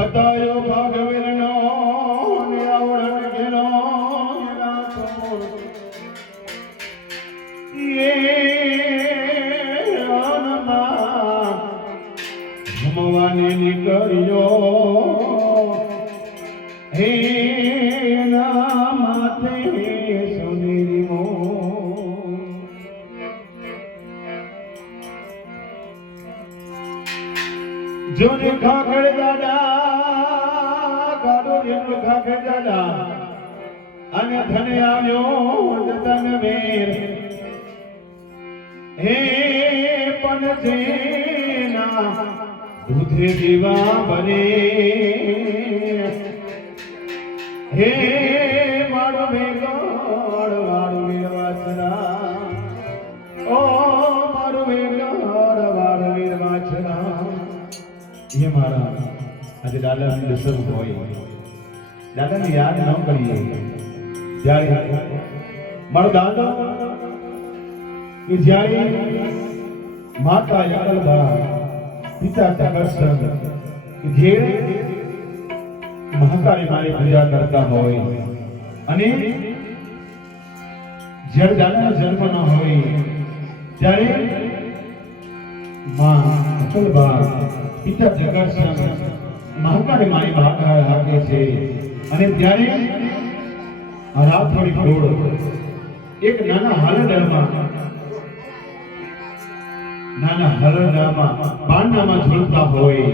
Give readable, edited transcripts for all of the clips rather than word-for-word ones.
બતાયો ભાગવેલનો ને આવડન ગેલો એ આનમાં જમવાને નીકળ્યો હે ના માથે સુનિરમો જોને ખાખડ દાદા ગાડો જેનો ખાખડ દાદા અને ધને આવ્યો જતન મેર હે પણ જેના દૂધે દીવા બને હે મારો મેઘડ વાળું વીરવાસના ઓ મારો મેઘડ વાળું વીરવાસના ये मारा आज दादा ने दसम होई दादा ने याद न करिए जारे मारो दादा कि जारे माता यकलबा पिता टकरसन कि जे મહાકાળી મારી પૂજા કરતા હોય અને જ્યારે દાદાનો જન્મ ન હોય ત્યારે માં અકલબા પિતા જગતસન મહાકાળી મારી ભાગા હાકે છે અને ત્યારે આ રાત થોડી ફોડ એક નાના હલડામાં પાંડામાં ઝૂલતા હોય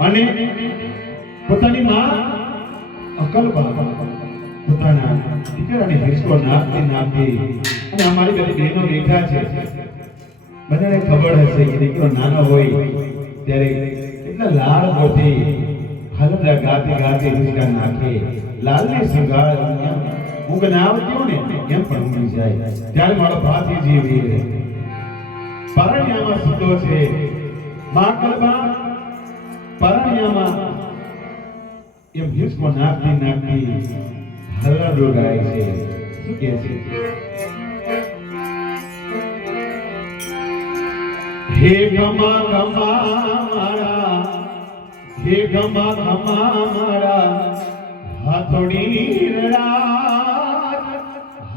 અને પોતાની માં અકલબા પોતાના દીકરાને હિસકો નાખતી અને અમારી બધી બહેનો બેઠા છે બધાને ખબર હશે કે દીકરો નાનો હોય ત્યારે એટલા લાળ પોતે હલડા ગાતે હિસકા નાખે લાલને શૃંગાર ઊંઘ ના આવતી હોય ને એમ પણ ઊંઘી જાય ત્યારે મારો ભાતીજી વીર પરણિયામાં સૂતો છે માં અકલબા પરણિયામાં એમ હિસકો નાખતી હલડો ગાય છે શું કહે છે હે ગમા મારા હે ગમા મારા હાથોડી રાજ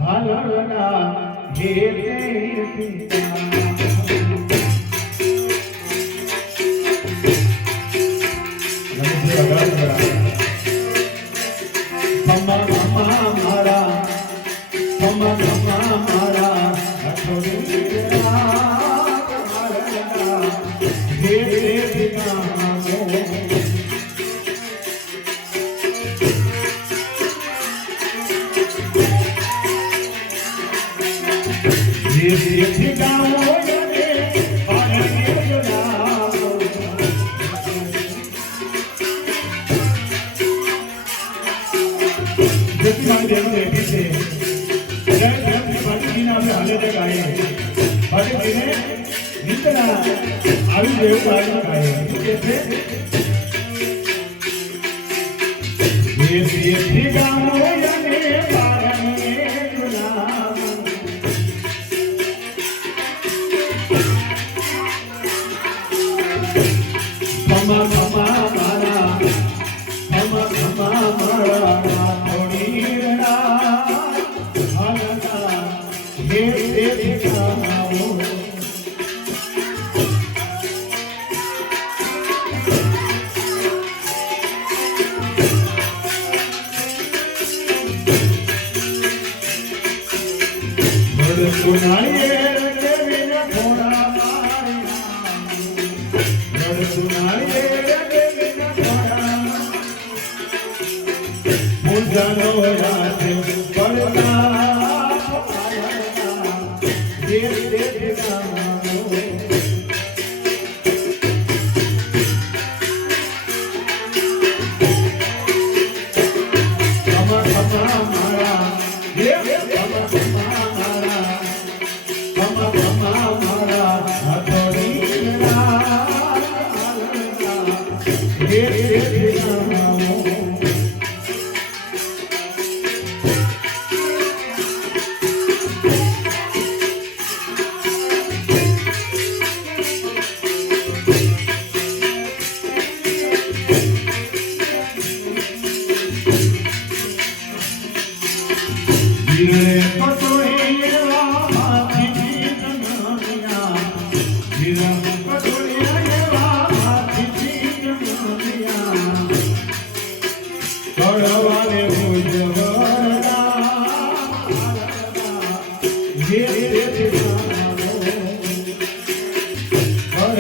હલડા હે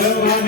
ભગવાન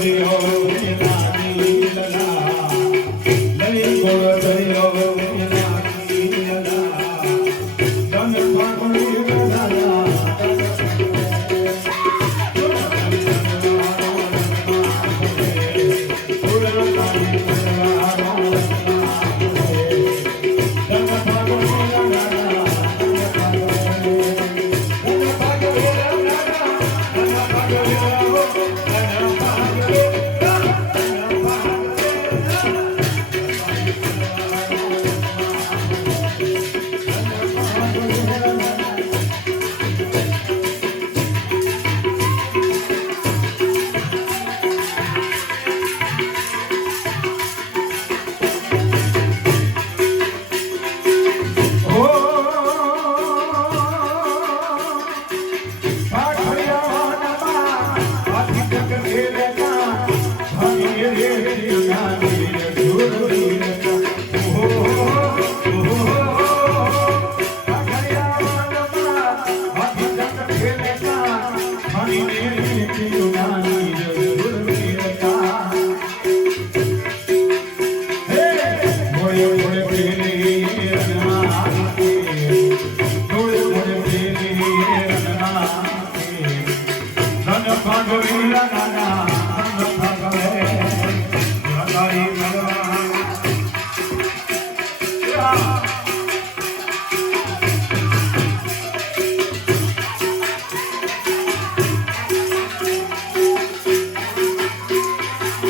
લઈ